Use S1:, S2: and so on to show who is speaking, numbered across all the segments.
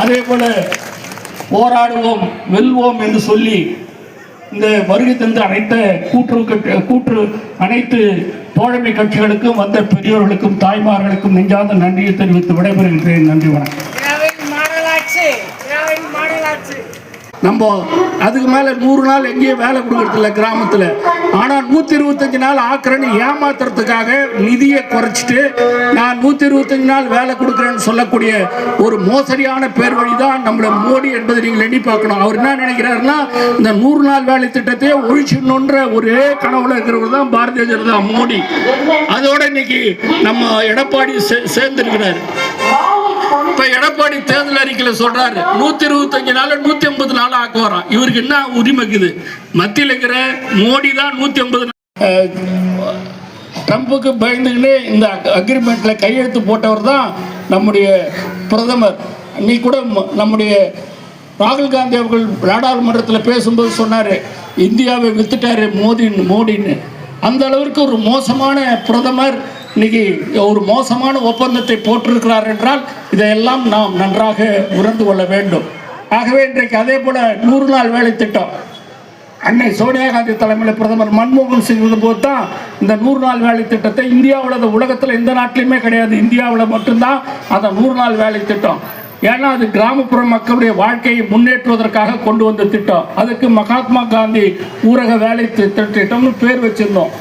S1: அதே போல போராடுவோம் வெல்வோம் என்று சொல்லி இந்த வருகை தந்த அனைத்த கூற்று கூற்று அனைத்து தோழமை கட்சிகளுக்கும் வந்த பெரியோர்களுக்கும் தாய்மார்களுக்கும் நெஞ்சார்ந்த நன்றியை தெரிவித்து விடைபெறுகின்றேன். நன்றி வணக்கம். நம்ம அதுக்கு மேலே நூறு நாள் எங்கேயும் வேலை கொடுக்கறதில்ல கிராமத்தில். ஆனால் நூற்றி இருபத்தஞ்சி நாள் ஆக்குறேன்னு ஏமாத்துறதுக்காக நிதியை குறைச்சிட்டு நான் நூற்றி இருபத்தஞ்சு நாள் வேலை கொடுக்குறேன்னு சொல்லக்கூடிய ஒரு மோசடியான பேர் வழி தான் நம்மளை மோடி என்பதை நீங்கள் எண்ணி பார்க்கணும். அவர் என்ன நினைக்கிறாருன்னா இந்த நூறு நாள் வேலை திட்டத்தையே ஒழிச்சிடணுன்ற ஒரே கனவுல இருக்கிறவர் தான் பாரதிய ஜனதா மோடி. அதோட இன்னைக்கு நம்ம எடப்பாடி சே- சேர்ந்திருக்கிறாரு. இப்ப எடப்பாடி தேர்தல் அறிக்கையில சொல்றாரு நூத்தி இருபத்தஞ்சு நாள் நூத்தி ஐம்பது நாள் ஆக்க வரோம் இவருக்கு என்ன உரிமை இருக்குது? மத்தியில் இருக்கிற மோடி தான் நூத்தி ஐம்பது ட்ரம்புக்கு பயந்துக்கிட்டு இந்த அக்ரிமெண்ட்ல கையெழுத்து போட்டவர் தான் நம்முடைய பிரதமர். நீ கூட ம- நம்முடைய ராகுல் காந்தி அவர்கள் நாடாளுமன்றத்தில் பேசும்போது சொன்னார் இந்தியாவை வித்துட்டாரு மோடின்னு மோடின்னு. அந்த அளவிற்கு ஒரு மோசமான பிரதமர் இன்னைக்கு ஒரு மோசமான ஒப்பந்தத்தை போட்டிருக்கிறார் என்றால் இதையெல்லாம் நாம் நன்றாக உணர்ந்து கொள்ள வேண்டும். ஆகவே இன்றைக்கு அதே போல நூறு நாள் வேலை திட்டம். அன்னை சோனியா காந்தி தலைமையில் பிரதமர் மன்மோகன் சிங் இருந்தபோது தான் இந்த நூறு நாள் வேலை திட்டத்தை இந்தியாவில் அது உலகத்தில் எந்த நாட்டிலையுமே கிடையாது. இந்தியாவில் மட்டும்தான் அந்த நூறு நாள் வேலை திட்டம். ஏன்னா அது கிராமப்புற மக்களுடைய வாழ்க்கையை முன்னேற்றுவதற்காக கொண்டு வந்த திட்டம். அதுக்கு மகாத்மா காந்தி ஊரக வேலை திட்டம்னு பேர் வச்சிருந்தோம்.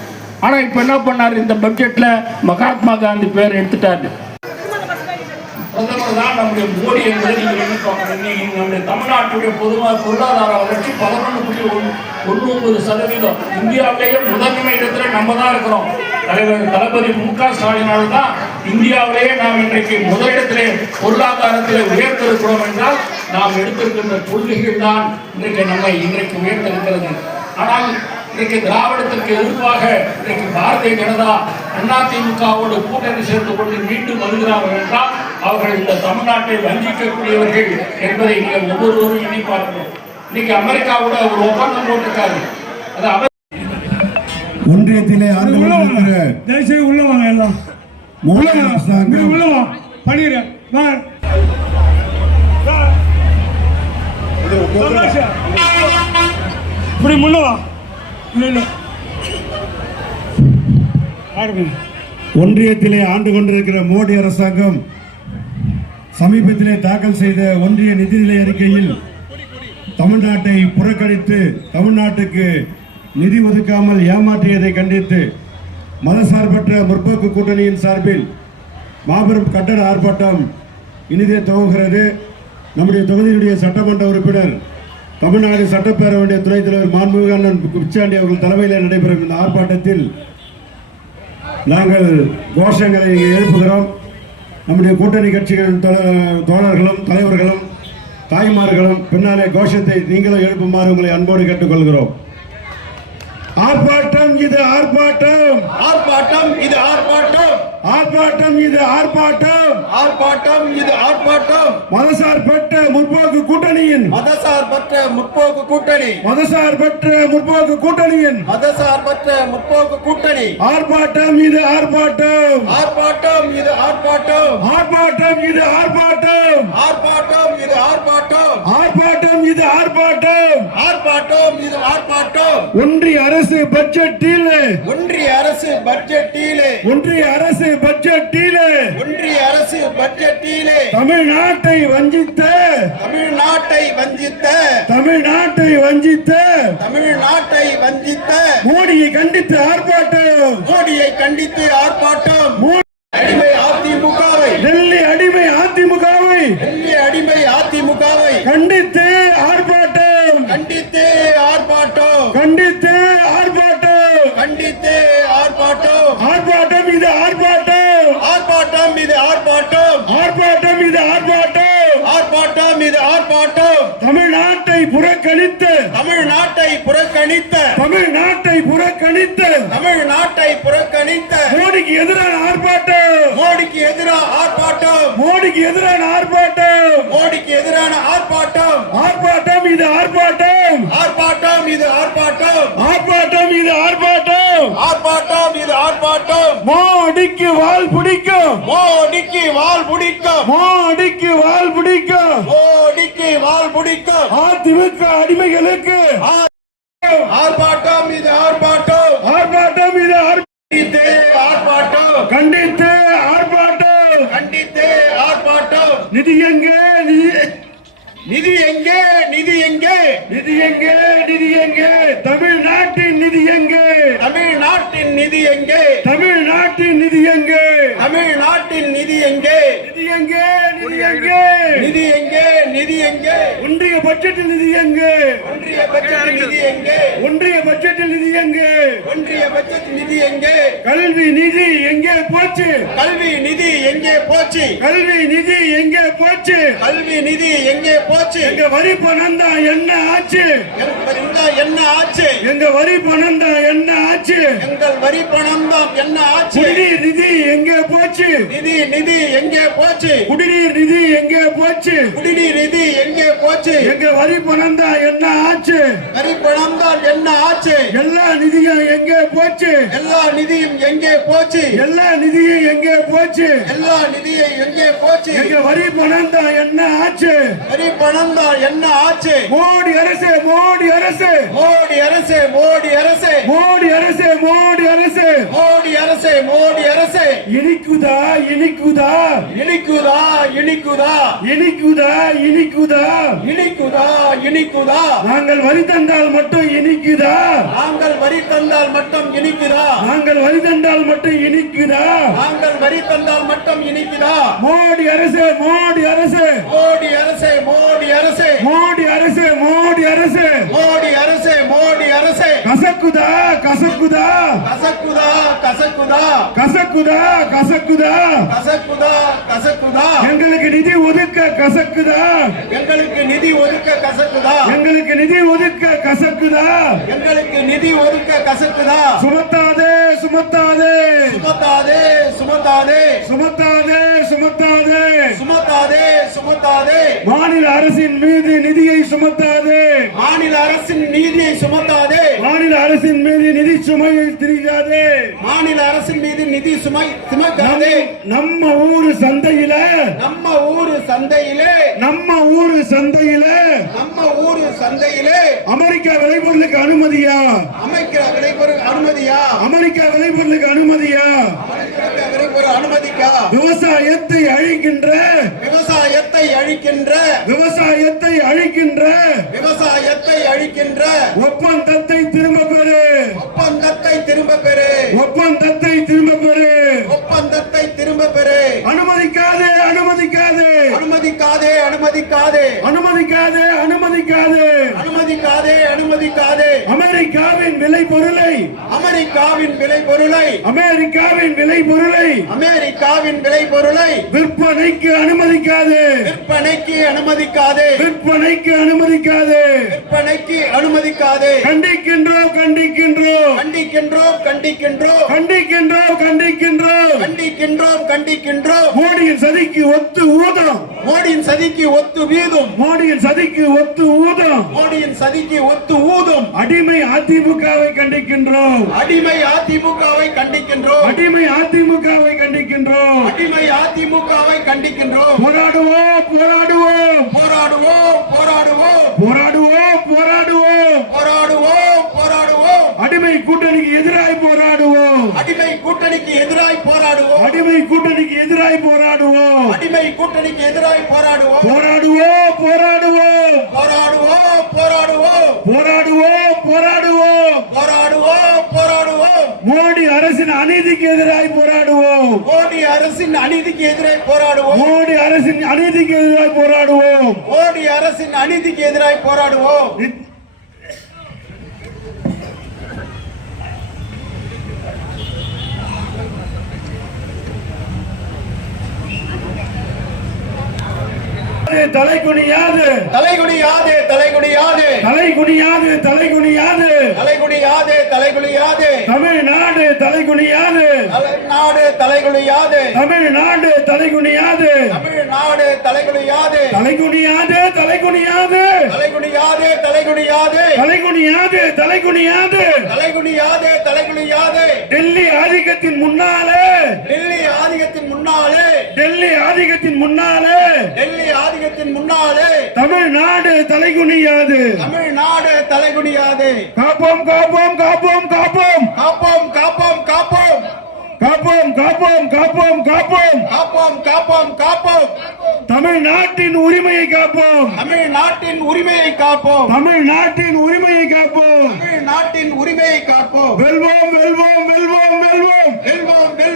S1: ஆனால் இப்போ என்ன பண்ணார்? இந்த பட்ஜெட்டில் மகாத்மா காந்தி பேர் எடுத்துட்டாரு. பிரதமர் தான் நம்முடைய மோடி என்பதை நீங்கள் எண்ணிக்கோங்க இன்னைக்கு நம்முடைய தமிழ்நாட்டுடைய பொதுவாக பொருளாதார வளர்ச்சி பதினொன்று புள்ளி ஒன்று ஒன்று ஒன்பது சதவீதம். இந்தியாவிலேயே முதன்மை இடத்துல நம்ம தான் இருக்கிறோம். தலைவர் தளபதி மு க ஸ்டாலினால் தான் இந்தியாவிலேயே நாம் இன்றைக்கு முதலிடத்திலே பொருளாதாரத்திலே உயர்ந்திருக்கிறோம் என்றால் நாம் எடுத்திருக்கின்ற கொள்கைகள் தான் இன்றைக்கு நம்மை இன்றைக்கு உயர்ந்திருக்கிறது ஆனால் இன்றைக்கு திராவிடத்திற்கு எதிர்ப்பாக இன்றைக்கு பாரதிய ஜனதா அதிமுகவோடு கூட்டணி சேர்ந்து கொண்டு மீண்டும் வருகிறார்கள் என்றால் அவர்கள் இந்த தமிழ்நாட்டை வஞ்சிக்கக்கூடியவர்கள் என்பதை நீங்கள் ஒவ்வொருவரும் எண்ணி பார்க்கணும். இன்னைக்கு அமெரிக்காவோட ஒரு ஒப்பந்தம் போட்டிருக்காரு. அது அமெரிக்கா
S2: ஒன்றியத்திலே ஆண்டு
S3: தயவுசெய்து உள்ள வாங்க எல்லாம். உள்ள வா. பண்ணிடுறேன். இப்படி முன்ன வா இல்ல இல்ல பாருங்க
S2: ஒன்றியத்திலே ஆண்டு கொண்டிருக்கிற மோடி அரசாங்கம் சமீபத்திலே தாக்கல் செய்த ஒன்றிய நிதிநிலை அறிக்கையில் தமிழ்நாட்டை புறக்கணித்து தமிழ்நாட்டுக்கு நிதி ஒதுக்காமல் ஏமாற்றியதை கண்டித்து மதசார்பற்ற முற்போக்கு கூட்டணியின் சார்பில் மாபெரும் கட்டட ஆர்ப்பாட்டம் இனிதே துவங்குகிறது. நம்முடைய தொகுதியினுடைய சட்டமன்ற உறுப்பினர் தமிழ்நாடு சட்டப்பேரவையுடைய துணைத் தலைவர் மாண்புமிகு அண்ணன் பிச்சாண்டி அவர்கள் தலைமையில் நடைபெறும் இந்த ஆர்ப்பாட்டத்தில் நாங்கள் கோஷங்களை எழுப்புகிறோம். நம்முடைய கூட்டணி கட்சிகளின் தோழர்களும் தலைவர்களும் தாய்மார்களும் பின்னாலே கோஷத்தை நீங்களும் எழுப்புமாறு உங்களை அன்போடு கேட்டுக்கொள்கிறோம். ஆர்ப்பாட்டம் இது ஆர்ப்பாட்டம்.
S4: ஆர்ப்பாட்டம் இது ஆர்ப்பாட்டம்.
S2: ஆர்ப்பாட்டம் இது ஆர்ப்பாட்டம்.
S4: ஆர்ப்பாட்டம் இது ஆர்ப்பாட்டம்.
S2: மதசார்பற்ற முற்போக்கு கூட்டணியின்
S4: மதசார்பற்ற முற்போக்கு கூட்டணி.
S2: மதசார்பற்ற முற்போக்கு கூட்டணியின்
S4: மதசார்பற்ற முற்போக்கு கூட்டணி.
S2: ஆர்ப்பாட்டம் இது ஆர்ப்பாட்டம்.
S4: ஆர்ப்பாட்டம் இது ஆர்ப்பாட்டம்.
S2: ஆர்ப்பாட்டம் இது ஆர்ப்பாட்டம்.
S4: ஆர்ப்பாட்டம் இது ஆர்ப்பாட்டம்.
S2: ஆர்ப்பாட்டம் இது ஆர்ப்பாட்டம்.
S4: ஆர்ப்பாட்டம் இது ஆர்ப்பாட்டம்.
S2: ஒன்றிய அரசு பட்ஜெட்டில்
S4: ஒன்றிய அரசு பட்ஜெட்டிலே.
S2: ஒன்றிய அரசு பட்ஜெட்டில்
S4: ஒன்றிய அரசு பட்ஜெட்டிலே
S2: தமிழ்நாட்டை வஞ்சித்த
S4: தமிழ்நாட்டை வஞ்சித்த
S2: தமிழ்நாட்டை வஞ்சித்த
S4: தமிழ்நாட்டை வஞ்சித்த
S2: மோடியை கண்டித்து ஆர்ப்பாட்டம்.
S4: மோடியை கண்டித்து ஆர்ப்பாட்டம். அடிமை அதிமுகவை.
S2: டெல்லி அடிமை அதிமுகவை.
S4: டெல்லி அடிமை அதிமுகவை.
S2: கண்டித்து ஆர்ப்பாட்டம்.
S4: கண்டித்து ஆர்ப்பாட்டம்.
S2: கண்டித்து ஆர்ப்பாட்டம்.
S4: கண்டித்து ஆர்ப்பாட்டம்
S2: இது ஆர்ப்பாட்டம்
S4: ஆர்ப்பாட்டம் இது ஆர்ப்பாட்டம்
S2: ஆர்ப்பாட்டம் இது ஆர்ப்பாட்டம்
S4: ஆர்ப்பாட்டம் இது ஆர்ப்பாட்டம்
S2: தமிழ்நாட்டை புறக்கணித்த
S4: தமிழ்நாட்டை புறக்கணித்த
S2: தமிழ்நாட்டை புறக்கணித்த
S4: தமிழ்நாட்டை புறக்கணித்த
S2: மோடிக்கு எதிரான ஆர்ப்பாட்டம்.
S4: மோடிக்கு எதிராக ஆர்ப்பாட்டம்.
S2: மோடிக்கு எதிரான ஆர்ப்பாட்டம்.
S4: மோடிக்கு எதிரான ஆர்ப்பாட்டம்.
S2: ஆர்ப்பாட்டம் இது ஆர்ப்பாட்டம்.
S4: ஆர்ப்பாட்டம் இது ஆர்ப்பாட்டம்.
S2: மோடிக்கு வால் பிடிக்கும்.
S4: மோடிக்கு வால் பிடிக்கும்.
S2: மோடிக்கு வால் பிடிக்கும்.
S4: மோடிக்கு வால் பிடிக்கும்.
S2: அதிமுக அடிமைகளுக்கு
S4: ஆர்ப்பாட்டம் இது ஆர்ப்பாட்டம்.
S2: ஆர்ப்பாட்டம் இது
S4: கண்டித்து ஆர்ப்பாட்டம்.
S2: கண்டித்து ஆர்ப்பாட்டம்.
S4: கண்டித்து ஆர்ப்பாட்டம்.
S2: நிதி எங்கே? நிதி
S4: எங்கே? நிதி எங்கே?
S2: நிதி எங்கே? நிதி எங்கே? தமிழ்நாட்டின் நிதி எங்கே
S4: தமிழ்நாட்டின் நிதி எங்கே
S2: தமிழ்நாட்டின் நிதி எங்கே
S4: தமிழ்நாட்டின் நிதி எங்கே
S2: நிதி எங்கே நிதி எங்கே
S4: நிதி எங்கே நிதி
S2: ஒன்றிய பட்ஜெட் நிதி எங்கே?
S4: ஒன்றிய பட்ஜெட் நிதி எங்கே?
S2: ஒன்றிய பட்ஜெட் நிதி எங்கே?
S4: ஒன்றிய பட்ஜெட் நிதி எங்கே?
S2: கல்வி நிதி எங்கே போச்சு?
S4: கல்வி நிதி எங்கே போச்சு?
S2: கல்வி நிதி எங்கே போச்சு?
S4: கல்வி நிதி எங்கே போச்சு?
S2: எங்க வரி பணம் தான் என்ன ஆச்சு?
S4: என்ன ஆச்சு?
S2: எங்க வரி பணம் தான் என்ன ஆச்சு?
S4: எங்கள் வரி பணம் தான் என்ன ஆச்சு?
S2: நிதி எங்கே போச்சு?
S4: நிதி நிதி எங்கே போச்சு?
S2: குடிநீர் நிதி எங்கே போச்சு.
S4: குடிநீர் நிதி எங்கே போச்சு?
S2: எங்க வரி பணம் தான் என்ன ஆச்சு?
S4: வரி பணம் தான் என்ன ஆச்சு?
S2: எல்லா நிதியும் எங்கே போச்சு?
S4: எல்லா நிதியும் எங்கே போச்சு?
S2: எல்லா நிதியும் எங்கே போச்சு?
S4: எல்லா நிதியும் எங்கே போச்சு?
S2: எங்க வரி பணம் தான் என்ன ஆச்சு?
S4: வரி பணம் தான் என்ன ஆச்சு?
S2: மோடி அரசு மோடி அரசு.
S4: மோடி அரசு மோடி அரசு.
S2: மோடி அரசு மோடி அரசு.
S4: மோடி அரசு மோடி அரசு.
S2: இனிக்குதா இனிக்குதா?
S4: இனிக்குதா இனிக்குதா.
S2: இனிக்குதா இனிக்குதா?
S4: இனிக்குதா இனிக்குதா?
S2: நாங்கள் வரி தந்தால் மட்டும் இனிக்குதா?
S4: நாங்கள் வரி தந்தால் மட்டும் இனிக்குதா?
S2: நாங்கள் வரி தந்தால் மட்டும் இனிக்குதா?
S4: நாங்கள் வரி தந்தால் மட்டும் இனிக்குதா?
S2: மோடி அரசு மோடி அரசு.
S4: மோடி அரசு மோடி அரசு.
S2: மோடி அரசு மோடி அரசு.
S4: மோடி அரசு மோடி அரசு.
S2: கசக்குதா கசக்குதா?
S4: கசக்குதா கசக்குதா?
S2: கசக்குதா கசக்குதா?
S4: கசக்குதா கசக்குதா?
S2: எங்களுக்கு நிதி ஒதுக்க கசக்குதா?
S4: எங்களுக்கு நிதி ஒதுக்க கசக்குதா?
S2: எங்களுக்கு நிதி ஒதுக்க கசக்குதா?
S4: எங்களுக்கு நிதி ஒதுக்க கசக்குதா?
S2: சுமத்தாதே சுமத்தாதே.
S4: சுமத்தாதே சுமத்தாதே.
S2: சுமத்தாதே சுமத்தாதே.
S4: சுமத்தாதே சுமத்தாதே.
S2: மாநில அரசின் மீது நிதியை சுமத்தாதே.
S4: அரசின் நீதியை சுமத்தாதே.
S2: மாநில அரசின் மீது நிதி சுமையை திரிக்காதே
S4: மாநில அரசின் மீது நிதி சுமை சுமக்காதே
S2: நம்ம ஊரு சந்தையில.
S4: நம்ம ஊரு சந்தையிலே.
S2: நம்ம ஊரு சந்தையில.
S4: நம்ம ஊரு சந்தையிலே.
S2: அமெரிக்கா விளைபொருளுக்கு அனுமதியா?
S4: அமைக்கிற விளைபொருள் அனுமதியா?
S2: அமெரிக்கா விளைபொருளுக்கு அனுமதியா?
S4: அனுமதிக்கா?
S2: விவசாயத்தை அழிக்கின்ற.
S4: விவசாயத்தை அழிக்கின்ற.
S2: விவசாயத்தை அழிக்கின்ற.
S4: விவசாயத்தை அழிக்கின்ற.
S2: ஒப்பந்தத்தை திரும்ப பெறு.
S4: ஒப்பந்தத்தை திரும்ப பெறு.
S2: ஒப்பந்தத்தை திரும்ப பெறு.
S4: ஒப்பந்தத்தை திரும்ப பெறு.
S2: அனுமதிக்காதே அனுமதிக்காதே.
S4: அனுமதிக்காதே அனுமதிக்காதே.
S2: அனுமதிக்காதே அனுமதிக்காதே
S4: அனுமதிக்காதே அனுமதிக்காதே
S2: அமெரிக்காவின் விலை பொருளை.
S4: அமெரிக்காவின் விலை பொருளை.
S2: அமெரிக்காவின் விலை பொருளை.
S4: அமெரிக்காவின் விலை பொருளை.
S2: விற்பனைக்கு அனுமதிக்காதே.
S4: விற்பனைக்கு அனுமதிக்காதே.
S2: விற்பனைக்கு அனுமதிக்காதே.
S4: விற்பனைக்கு அனுமதிக்காதே.
S2: கண்டிக்கின்றோம் கண்டிக்கின்றோம்
S4: கண்டிக்கின்றோம் கண்டிக்கின்றோம்
S2: கண்டிக்கின்றோம் கண்டிக்கின்றோம்
S4: கண்டிக்கின்றோம் கண்டிக்கின்றோம்
S2: மோடியின் சதிக்கு ஒத்து ஊதம்.
S4: மோடியின் சதிக்கு ஒத்து வீதும்.
S2: மோடியின் சதிக்கு ஒத்து ஊதம்.
S4: மோடியின் சதிக்கு ஒத்து ஊதும்.
S2: அடிமை அதிமுகவை கண்டிக்கின்றோம்.
S4: அடிமை அதிமுகவை கண்டிக்கின்றோம்.
S2: அடிமை அதிமுகவை கண்டிக்கின்றோம்.
S4: அடிமை அதிமுகவை கண்டிக்கின்றோம்.
S2: போராடுவோம் போராடுவோம்.
S4: போராடுவோம் போராடுவோம்.
S2: போராடுவோம் போராடுவோம்.
S4: போராடுவோம்
S2: அடிமை கூட்டணிக்கு எதிராய் போராடுவோம்.
S4: அடிமை கூட்டணிக்கு எதிராய் போராடுவோம்.
S2: அடிமை கூட்டணிக்கு எதிராய் போராடுவோம்.
S4: அடிமை கூட்டணிக்கு எதிராய் போராடுவோம்.
S2: போராடுவோம் போராடுவோம்.
S4: போராடுவோம் போராடுவோம்.
S2: போராடுவோம் போராடுவோம்.
S4: போராடுவோம் போராடுவோம்.
S2: மோடி அரசின் அநீதிக்கு எதிராய் போராடுவோம்.
S4: மோடி அரசின் அநீதிக்கு எதிராய் போராடுவோம்.
S2: மோடி அரசின் அநீதிக்கு எதிராய் போராடுவோம்.
S4: மோடி அரசின் அநீதிக்கு எதிராய் போராடுவோம்.
S2: தலைகுனியாது தலைகுனியாது தலைகுனியாது
S4: தலைகுனியாது தலைகுனியாது தலைகுனியாது தலைகுனியாது
S2: தமிழ்நாடு
S4: தலைகுனியாது தமிழ்நாடு தலைகுனியாது
S2: தமிழ்நாடு தலைகுனியாது
S4: தமிழ்நாடு தலைகுனியாது
S2: தலைகுனியாது தலைகுனியாது
S4: தலைகுனியாது தலைகுனியாது.
S2: தலைகுனியாது தலைகுனியாது. டெல்லி ஆதிக்கத்தின் முன்னாலே.
S4: டெல்லி ஆதிக்கத்தின் முன்னாலே.
S2: டெல்லி ஆதிக்கத்தின் முன்னாலே.
S4: டெல்லி ஆதிக்கத்தின் முன்னாலே.
S2: தமிழ்நாடு தலைகுனியாது.
S4: தமிழ்நாடு தலைகுனியாது.
S2: காப்போம் காப்போம் காப்போம் காப்போம்.
S4: காப்போம் காப்போம் காப்போம்.
S2: காப்போம் காப்போம் காப்போம் காப்போம்.
S4: காப்போம் காப்போம் காப்போம்.
S2: தமிழ்நாட்டின் உரிமையை காப்போம்.
S4: தமிழ்நாட்டின் உரிமையை காப்போம்.
S2: தமிழ்நாட்டின் உரிமையை காப்போம்.
S4: தமிழ்நாட்டின் உரிமையை காப்போம்.
S2: வெல்வோம் வெல்வோம் வெல்வோம் வெல்வோம்.
S4: வெல்வோம்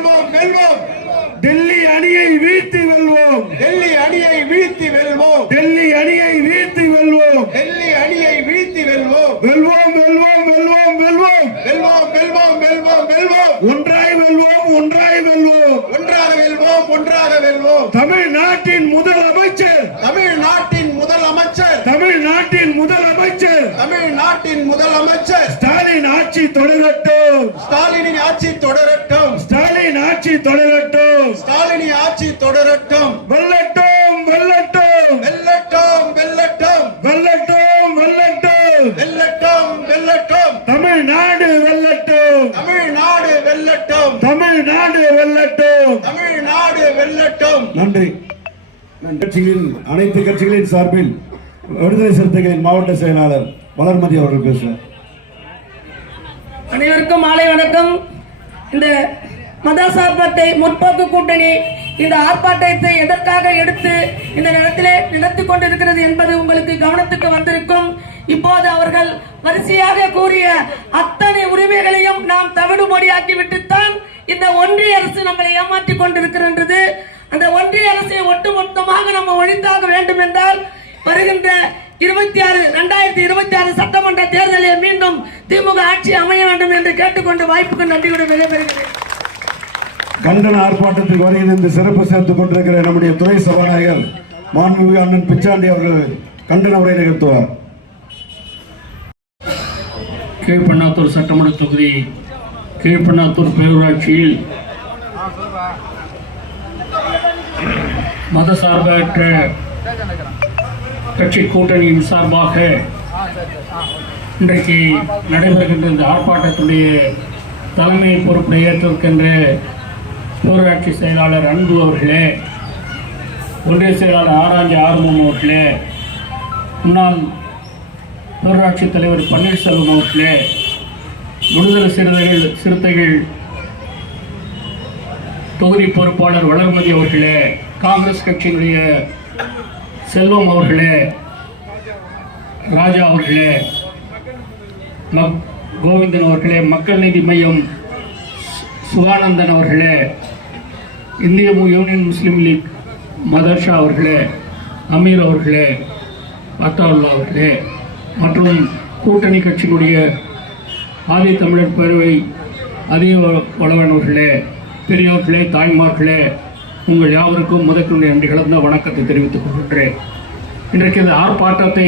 S2: முதலமைச்சர் ஸ்டாலின் ஆட்சி தொடரட்டும்.
S4: ஸ்டாலினின் ஆட்சி தொடரட்டும்.
S2: ஸ்டாலின் ஆட்சி தொடரட்டும்.
S4: ஸ்டாலினின் ஆட்சி தொடரட்டும்.
S2: வெல்லட்டும் வெல்லட்டும்.
S4: வெல்லட்டும் வெல்லட்டும்.
S2: வெல்லட்டும் வெல்லட்டும்.
S4: வெல்லட்டும் வெல்லட்டும்.
S2: தமிழ்நாடு வெல்லட்டும்.
S4: தமிழ்நாடு வெல்லட்டும்.
S2: தமிழ்நாடு வெல்லட்டும்.
S4: தமிழ்நாடு வெல்லட்டும்.
S2: நன்றி. கட்சியின் அனைத்து கட்சிகளின் சார்பில் விடுதலை சிறுத்தைகளின் மாவட்ட செயலாளர் வளர்மதி அவர்கள் பேசுவார்.
S5: அனைவருக்கும் மாலை வணக்கம். இந்த மதசார்பத்தை முற்போக்கு கூட்டணி இந்த ஆர்ப்பாட்டத்தை எதற்காக எடுத்து இந்த நேரத்திலே நடத்தி கொண்டிருக்கிறது என்பது உங்களுக்கு கவனத்துக்கு வந்திருக்கும். இப்போது அவர்கள் வரிசையாக கூறிய அத்தனை உரிமைகளையும் நாம் தவிடுமொழியாக்கி விட்டுத்தான் இந்த ஒன்றிய அரசு நம்மளை ஏமாற்றிக் கொண்டிருக்கிறது அந்த ஒன்றிய அரசை ஒட்டுமொத்தமாக நம்ம ஒழித்தாக வேண்டும் என்றால் வருகின்ற இருபத்தி ஆறு ரெண்டாயிரத்தி இருபத்தி ஆறு சட்டமன்ற தேர்தலில் மீண்டும் திமுக ஆட்சி அமைய வேண்டும் என்று கேட்டுக்கொண்டு வாய்ப்புக்கு நன்றியுடன் விடைபெறுகிறேன்.
S2: கண்டன ஆர்ப்பாட்டத்துக்கு வருகிற இந்த சிறப்பு சேர்த்துக் கொண்டிருக்கிற நம்முடைய துறை சபாநாயகர் மாண்புமிகு அண்ணன் பிச்சாண்டி அவர்கள் கண்டன உரை நிகழ்த்துவார்.
S1: கீழ்பண்ணாத்தூர் சட்டமன்ற தொகுதி கீழ்பண்ணாத்தூர் பேரூராட்சியில் மதசார்பற்ற கட்சி கூட்டணியின் சார்பாக இன்றைக்கு நடைபெறுகின்ற இந்த ஆர்ப்பாட்டத்துடைய தலைமை பொறுப்பை ஏற்றிருக்கின்ற ஊராட்சி செயலாளர் அன்பு அவர்களே ஒன்றிய செயலாளர் ஆராய்ச்சி ஆர்வம் அவர்களே முன்னாள் ஊராட்சி தலைவர் பன்னீர்செல்வம் அவர்களே விடுதலை சிறுத்தைகள் சிறுத்தைகள் தொகுதி பொறுப்பாளர் வளர்மதி அவர்களே காங்கிரஸ் கட்சியினுடைய செல்வம் அவர்களே ராஜா அவர்களே மக் கோவிந்தன் அவர்களே மக்கள் நீதி மையம் சுகானந்தன் அவர்களே இந்திய யூனியன் முஸ்லீம் லீக் மதர்ஷா அவர்களே அமீர் அவர்களே அத்தாவுல்லா அவர்களே மற்றும் கூட்டணி கட்சியினுடைய ஆதி தமிழர் பேரவை அதிக வளவனவர்களே பெரியோர்களே தாய்மார்களே உங்கள் யாவருக்கும் முதற்கொண்டு நன்றி கலந்த வணக்கத்தை தெரிவித்துக் கொள்கின்றேன். இன்றைக்கு இந்த ஆர்ப்பாட்டத்தை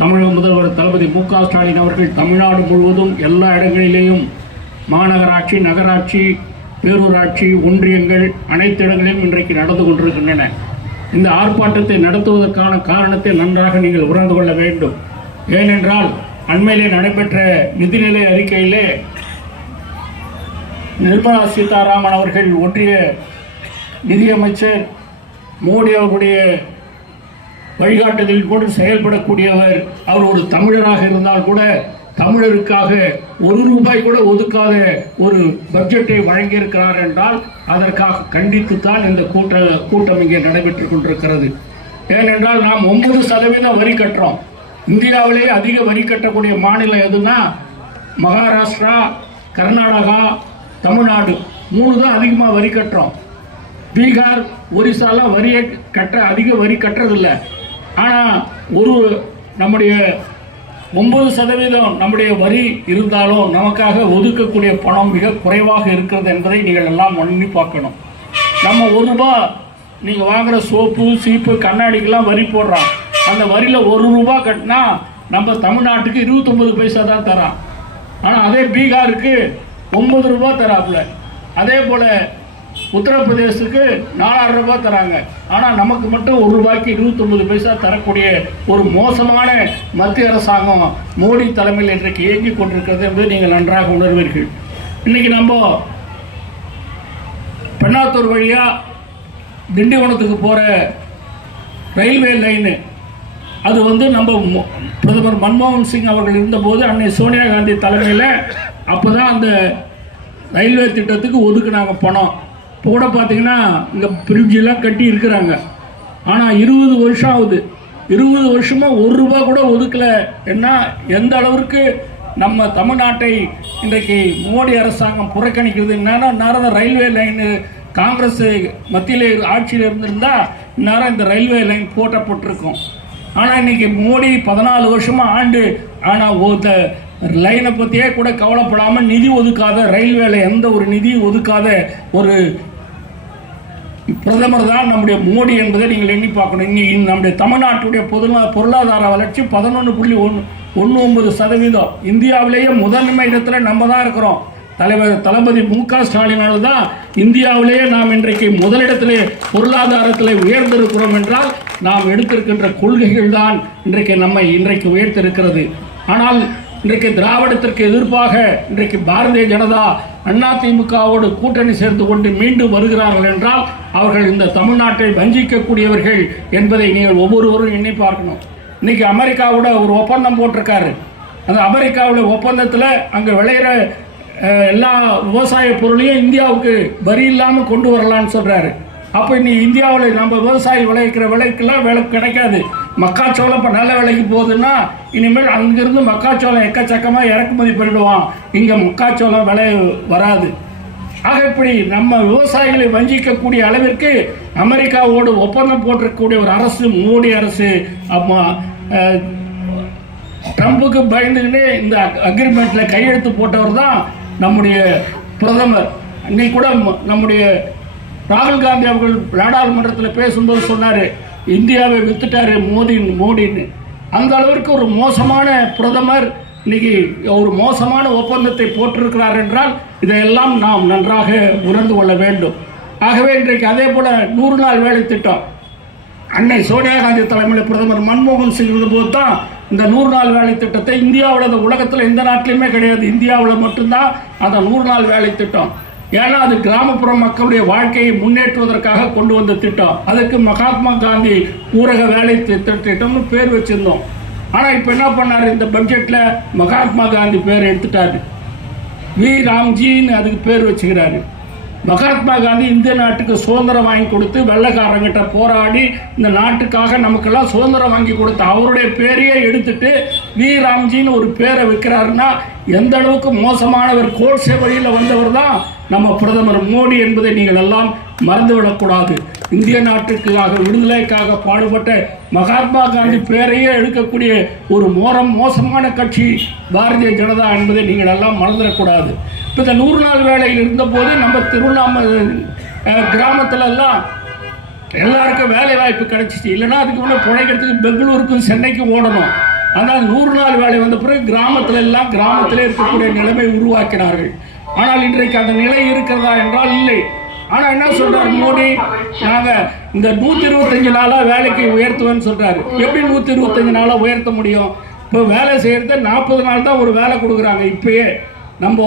S1: தமிழக முதல்வர் தளபதி மு க ஸ்டாலின் அவர்கள் தமிழ்நாடு முழுவதும் எல்லா இடங்களிலேயும் மாநகராட்சி நகராட்சி பேரூராட்சி ஒன்றியங்கள் அனைத்து இடங்களிலும் இன்றைக்கு நடந்து கொண்டிருக்கின்றன. இந்த ஆர்ப்பாட்டத்தை நடத்துவதற்கான காரணத்தை நன்றாக நீங்கள் உணர்ந்து கொள்ள வேண்டும். ஏனென்றால் அண்மையிலே நடைபெற்ற நிதிநிலை அறிக்கையிலே நிர்மலா சீதாராமன் அவர்கள் ஒன்றிய நிதியமைச்சர் மோடி அவர்களுடைய வழிகாட்டுதலில் கூட செயல்படக்கூடியவர் அவர் ஒரு தமிழராக இருந்தால் கூட தமிழருக்காக ஒரு ரூபாய் கூட ஒதுக்காத ஒரு பட்ஜெட்டை வழங்கியிருக்கிறார் என்றால் அதற்காக கண்டித்துத்தான் இந்த கூட்ட கூட்டம் இங்கே நடைபெற்றுக் கொண்டிருக்கிறது. ஏனென்றால் நாம் ஒன்பது சதவீதம் வரி கட்டுறோம். இந்தியாவிலேயே அதிக வரி கட்டக்கூடிய மாநிலம் எதுனா மகாராஷ்டிரா கர்நாடகா தமிழ்நாடு. மூணு தான் அதிகமாக வரி கட்டுறோம். பீகார் ஒரிசாலாம் வரியை கட்ட அதிக வரி கட்டுறதில்ல. ஆனால் ஒரு நம்முடைய ஒன்பது சதவீதம் நம்முடைய வரி இருந்தாலும் நமக்காக ஒதுக்கக்கூடிய பணம் மிக குறைவாக இருக்கிறது என்பதை நீங்கள் எல்லாம் எண்ணி பார்க்கணும். நம்ம ஒரு ரூபா நீங்கள் வாங்குகிற சோப்பு சீப்பு கண்ணாடிக்கெல்லாம் வரி போடுறோம் அந்த வரியில் ஒரு ரூபா கட்டினா நம்ம தமிழ்நாட்டுக்கு இருபத்தொம்பது பைசா தான் தரான். ஆனால் அதே பீகாருக்கு ஒன்பது ரூபா தராப்புல. அதே போல் உத்தரப்பிரதேசத்துக்கு நாலாயிரம் ரூபாய் தராங்க. ஆனால் நமக்கு மட்டும் ஒரு ரூபாய்க்கு இருபத்தொம்பது பைசா தரக்கூடிய ஒரு மோசமான மத்திய அரசாங்கம் மோடி தலைமையில் இன்றைக்கு இயங்கி கொண்டிருக்கிறது என்பதை நீங்கள் நன்றாக உணர்வீர்கள். இன்னைக்கு நம்ம பெண்ணாத்தூர் வழியாக திண்டிவனத்துக்கு போகிற ரயில்வே லைனு. அது வந்து நம்ம பிரதமர் மன்மோகன் சிங் அவர்கள் இருந்தபோது அன்னை சோனியா காந்தி தலைமையில் அப்போ தான் அந்த ரயில்வே திட்டத்துக்கு ஒதுக்குனாங்க பணம். இப்போ கூட பார்த்தீங்கன்னா இங்கே பிரிட்ஜெலாம் கட்டி இருக்கிறாங்க. ஆனால் இருபது வருஷம் ஆகுது. இருபது வருஷமாக ஒரு ரூபா கூட ஒதுக்கலை. என்ன எந்த அளவிற்கு நம்ம தமிழ்நாட்டை இன்றைக்கு மோடி அரசாங்கம் புறக்கணிக்கிறது? என்னன்னா நேரம் ரயில்வே லைனு காங்கிரஸ் மத்தியில் ஆட்சியில் இருந்திருந்தால் இந்நேரம் இந்த ரயில்வே லைன் போட்டப்பட்டிருக்கும். ஆனால் இன்றைக்கி மோடி பதினாலு வருஷமாக ஆண்டு ஆனால் இந்த லைனை பற்றியே கூட கவலைப்படாமல் நிதி ஒதுக்காத ரயில்வேல எந்த ஒரு நிதி ஒதுக்காத ஒரு பிரதமர் தான் நம்முடைய மோடி என்பதை நீங்கள் எண்ணி பார்க்கணும். இன்னைக்கு நம்முடைய தமிழ்நாட்டுடைய பொதுநா பொருளாதார வளர்ச்சி பதினொன்று புள்ளி ஒன்று ஒன்று ஒன்பது சதவீதம். இந்தியாவிலேயே முதன்மை இடத்துல நம்ம தான் இருக்கிறோம். தலைவர் தளபதி மு க ஸ்டாலினால் தான் இந்தியாவிலேயே நாம் இன்றைக்கு முதலிடத்திலே பொருளாதாரத்தில் உயர்ந்திருக்கிறோம் என்றால் நாம் எடுத்திருக்கின்ற கொள்கைகள் தான் இன்றைக்கு நம்மை இன்றைக்கு உயர்த்திருக்கிறது ஆனால் இன்றைக்கு திராவிடத்திற்கு எதிர்ப்பாக இன்றைக்கு பாரதிய ஜனதா அதிமுகவோடு கூட்டணி சேர்ந்து கொண்டு மீண்டும் வருகிறார்கள் என்றால் அவர்கள் இந்த தமிழ்நாட்டை வஞ்சிக்கக்கூடியவர்கள் என்பதை நீங்கள் ஒவ்வொருவரும் எண்ணி பார்க்கணும். இன்றைக்கி அமெரிக்காவோட ஒரு ஒப்பந்தம் போட்டிருக்காரு. அந்த அமெரிக்காவுடைய ஒப்பந்தத்தில் அங்கே விளையிற எல்லா விவசாய பொருளையும் இந்தியாவுக்கு வரி இல்லாமல் கொண்டு வரலான்னு சொல்கிறாரு அப்போ இன்னைக்கு இந்தியாவில் நம்ம விவசாயி விளைவிக்கிற விலைக்கெல்லாம் விலை கிடைக்காது. மக்காச்சோளம் இப்போ நல்ல விலைக்கு போகுதுன்னா இனிமேல் அங்கேருந்து மக்காச்சோளம் எக்கச்சக்கமாக இறக்குமதி பண்ணிடுவான். இங்கே மக்காச்சோளம் விலை வராது. ஆக இப்படி நம்ம விவசாயிகளை வஞ்சிக்கக்கூடிய அளவிற்கு அமெரிக்காவோடு ஒப்பந்தம் போட்டிருக்கக்கூடிய ஒரு அரசு மோடி அரசு அம்மா ட்ரம்புக்கு பயந்துக்கிட்டு இந்த அக்ரிமெண்ட்டில் கையெழுத்து போட்டவர் தான் நம்முடைய பிரதமர். இன்னைக்கு கூட ம- நம்முடைய ராகுல் காந்தி அவர்கள் நாடாளுமன்றத்தில் பேசும்போது சொன்னார் இந்தியாவை வித்துட்டாரு மோதி மோடின்னு அந்த அளவிற்கு ஒரு மோசமான பிரதமர் இன்னைக்கு ஒரு மோசமான ஒப்பந்தத்தை போட்டிருக்கிறார் என்றால் இதையெல்லாம் நாம் நன்றாக உணர்ந்து கொள்ள வேண்டும். ஆகவே இன்றைக்கு அதே போல் நூறு நாள் வேலை திட்டம். அன்னை சோனியா காந்தி தலைமையில் பிரதமர் மன்மோகன் சிங் இருந்தபோது தான் இந்த நூறு நாள் வேலை திட்டத்தை இந்தியாவில் உலகத்தில் எந்த நாட்டிலையுமே கிடையாது. இந்தியாவில் மட்டும்தான் அந்த நூறு நாள் வேலை திட்டம். ஏன்னா அது கிராமப்புற மக்களுடைய வாழ்க்கையை முன்னேற்றுவதற்காக கொண்டு வந்த திட்டம். அதுக்கு மகாத்மா காந்தி ஊரக வேலை திட்ட திட்டம்னு பேர் வச்சிருந்தோம். ஆனால் இப்போ என்ன பண்ணார்? இந்த பட்ஜெட்டில் மகாத்மா காந்தி பேர் எடுத்துட்டாரு. வி. ராம்ஜின்னு அதுக்கு பேர் வச்சுக்கிறாரு. மகாத்மா காந்தி இந்திய நாட்டுக்கு சுதந்திரம் வாங்கி கொடுத்து வெள்ளைக்காரங்கிட்ட போராடி இந்த நாட்டுக்காக நமக்கெல்லாம் சுதந்திரம் வாங்கி கொடுத்த அவருடைய பேரையே எடுத்துட்டு வி. ராம்ஜின்னு ஒரு பேரை வைக்கிறாருன்னா எந்த அளவுக்கு மோசமானவர் கோட்ஸே வழியில் வந்தவர் தான் நம்ம பிரதமர் மோடி என்பதை நீங்கள் எல்லாம் மறந்துவிடக்கூடாது. இந்திய நாட்டுக்காக விடுதலைக்காக பாடுபட்ட மகாத்மா காந்தி பேரையே எடுக்கக்கூடிய ஒரு மோரம் மோசமான கட்சி பாரதிய ஜனதா என்பதை நீங்கள் எல்லாம் மறந்துடக்கூடாது. இந்த நூறு நாள் வேலையில் இருந்தபோது நம்ம திருவண்ணாமலை அஹ், எல்லாம் எல்லாருக்கும் வேலை வாய்ப்பு கிடைச்சிச்சு. இல்லைன்னா அதுக்கு முன்னே பிழைக்கிறதுக்கு பெங்களூருக்கும் சென்னைக்கும் ஓடணும். ஆனால் நூறு நாள் வேலை வந்த பிறகு கிராமத்தில் எல்லாம் கிராமத்திலே இருக்கக்கூடிய நிலைமை உருவாக்கினார்கள். ஆனால் இன்றைக்கு அந்த நிலை இருக்கிறதா என்றால் இல்லை. ஆனால் என்ன சொல்கிறார் மோடி? நாங்கள் இந்த நூற்றி இருபத்தஞ்சு நாளாக வேலைக்கு உயர்த்துவேன்னு சொல்கிறாரு எப்படி நூற்றி இருபத்தஞ்சு நாளாக உயர்த்த முடியும்? இப்போ வேலை செய்கிறத நாற்பது நாள் தான் ஒரு வேலை கொடுக்குறாங்க இப்பயே. நம்ம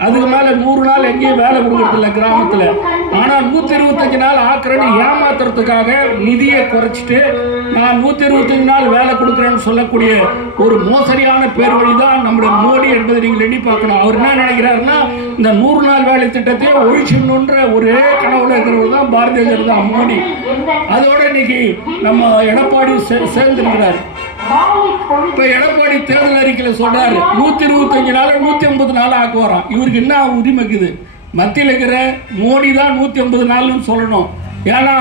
S1: அதுக்கு மேலே நூறு நாள் எங்கேயும் வேலை கொடுக்கறதில்ல கிராமத்தில். ஆனால் நூற்றி இருபத்தஞ்சி நாள் ஆக்கிறேன்னு ஏமாத்துறதுக்காக நிதியை குறைச்சிட்டு நான் நூற்றி இருபத்தஞ்சி நாள் வேலை கொடுக்குறேன்னு சொல்லக்கூடிய ஒரு மோசடியான பேர் வழி தான் நம்முடைய மோடி என்பதை நீங்கள் எண்ணி பார்க்கணும். அவர் என்ன நினைக்கிறாருன்னா இந்த நூறு நாள் வேலை திட்டத்தை ஒழிச்சிடணுன்ற ஒரே கனவுல இருக்கிறவர் தான் பாரதிய ஜனதா மோடி. அதோட இன்னைக்கு நம்ம எடப்பாடி சே- சேர்ந்திருக்கிறார். இப்போ எடப்பாடி தேர்தல் அறிக்கையில் சொல்றாரு நூற்றி இருபத்தஞ்சு நாள் நூற்றி ஐம்பது நாள் ஆக்குவாராம் இவருக்கு என்ன உரிமை இருக்குது? மத்தியில் இருக்கிற மோடி தான் நூற்றி ஐம்பது நாள்னு சொல்லணும். ஏன்னா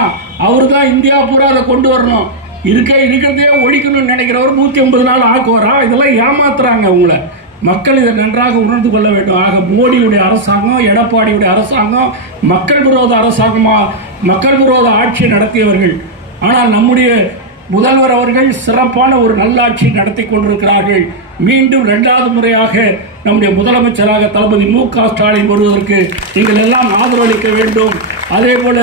S1: அவர் தான் இந்தியா பூரா அதை கொண்டு வரணும். இருக்க இருக்கிறதையே ஒழிக்கணும்னு நினைக்கிறவர் நூற்றி ஐம்பது நாள் ஆக்குவாராம் இதெல்லாம் ஏமாத்துறாங்க உங்களை மக்கள் இதை நன்றாக உணர்ந்து கொள்ள வேண்டும். ஆக மோடியுடைய அரசாங்கம் எடப்பாடியுடைய அரசாங்கம் மக்கள் விரோத அரசாங்கமாக மக்கள் விரோத ஆட்சியை நடத்தியவர்கள். ஆனால் நம்முடைய முதல்வர் அவர்கள் சிறப்பான ஒரு நல்லாட்சி நடத்தி கொண்டிருக்கிறார்கள். மீண்டும் இரண்டாவது முறையாக நம்முடைய முதலமைச்சராக தளபதி மு க ஸ்டாலின் வருவதற்கு நீங்கள் எல்லாம் ஆதரவளிக்க வேண்டும். அதே போல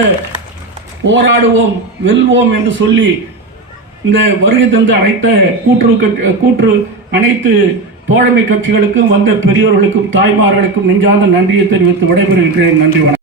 S1: போராடுவோம் வெல்வோம் என்று சொல்லி இந்த வருகை தந்து அனைத்த கூட்டுறவு கூற்று அனைத்து தோழமை கட்சிகளுக்கும் வந்த பெரியோர்களுக்கும் தாய்மார்களுக்கும் நெஞ்சார்ந்த நன்றியை தெரிவித்து விடைபெறுகின்றேன். நன்றி வணக்கம்.